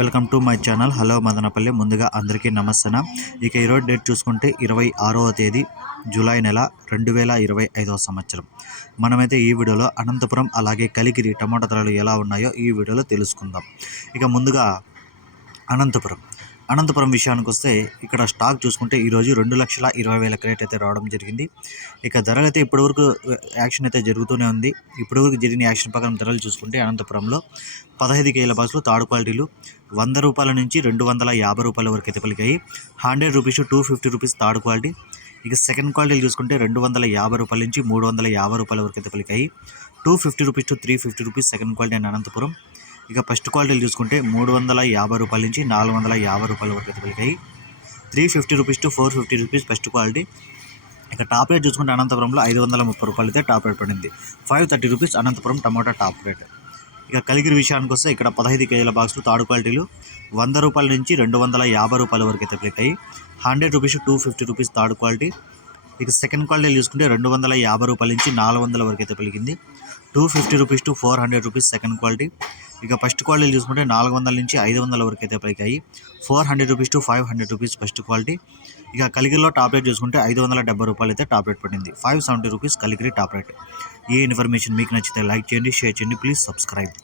Welcome to my channel. Hello Madanapalli. ముందుగా అందరికీ నమస్తే ఇక ఈరోజు డేట్ చూసుకుంటే ఇరవై ఆరవ తేదీ జూలై నెల రెండు వేల ఇరవై ఐదవ సంవత్సరం. మనమైతే ఈ వీడియోలో అనంతపురం అలాగే కలికిరి టమాటా ధరలు ఎలా ఉన్నాయో ఈ వీడియోలో తెలుసుకుందాం. ఇక ముందుగా అనంతపురం. అనంతపురం విషయానికి వస్తే ఇక్కడ స్టాక్ చూసుకుంటే ఈరోజు రెండు లక్షల ఇరవై వేల క్రేట్ అయితే రావడం జరిగింది. ఇక ధరలు అయితే ఇప్పటివరకు యాక్షన్ అయితే జరుగుతూనే ఉంది. ఇప్పటివరకు జరిగిన యాక్షన్ ప్రకారం ధరలు చూసుకుంటే అనంతపురంలో పదహైదు కేల బాసులు థర్డ్ క్వాలిటీలు వంద రూపాయల నుంచి రెండు వందల యాభై రూపాయల వరకు అయితే పలికాయి. Hundred rupees two fifty rupees third quality. ఇక సెకండ్ క్వాలిటీలు చూసుకుంటే రెండు వందల యాభై రూపాయల నుంచి మూడు వందల యాభై రూపాయల వరకు అయితే పలికాయి. Two fifty rupees to three fifty rupees second quality and Anantapuram. ఇక ఫస్ట్ క్వాలిటీలు చూసుకుంటే మూడు వందల యాభై రూపాయల నుంచి నాలుగు వందల యాభై రూపాయల వరకు అయితే పలికాయి. Three fifty rupees to four fifty rupees first quality. ఇక టాప్ రేట్ చూసుకుంటే అనంతపురంలో ఐదు వందల ముప్పై రూపాయలు అయితే టాప్ రేట్ పడింది. ఫైవ్ థర్టీ రూపీస్ అనంతపురం టమాటా టాప్ రేట్. ఇక కలిగిరి విషయానికి వస్తే ఇక్కడ పదహైదు కేజీల బాక్సులు తాడు క్వాలిటీలు వంద రూపాయల నుంచి రెండు వందల యాభై రూపాయల వరకు అయితే పలికాయి. Hundred rupees two fifty rupees third quality. ఇక సెకండ్ క్వాలిటీ చూసుకుంటే రెండు వందల యాభై రూపాయల నుంచి నాలుగు వందల వరకు అయితే పలికింది. Two fifty rupees to four hundred rupees second quality ఇక ఫస్ట్ క్వాలిటీ చూసుకుంటే నాలుగు వందల నుంచి ఐదు వందల వరకు అయితే పలికాయి. Four hundred rupees to five hundred rupees first quality ఇక కలిగిరిలో టాప్ రేట్ చూసుకుంటే ఐదు వందల డెబ్బై రూపాయలు అయితే టాప్ రేట్ పడింది. Five seventy rupees Kaligiri top rate ఈ ఇన్ఫర్మేషన్ మీకు నచ్చితే లైక్ చేయండి షేర్ చేయండి ప్లీజ్ సబ్స్క్రైబ్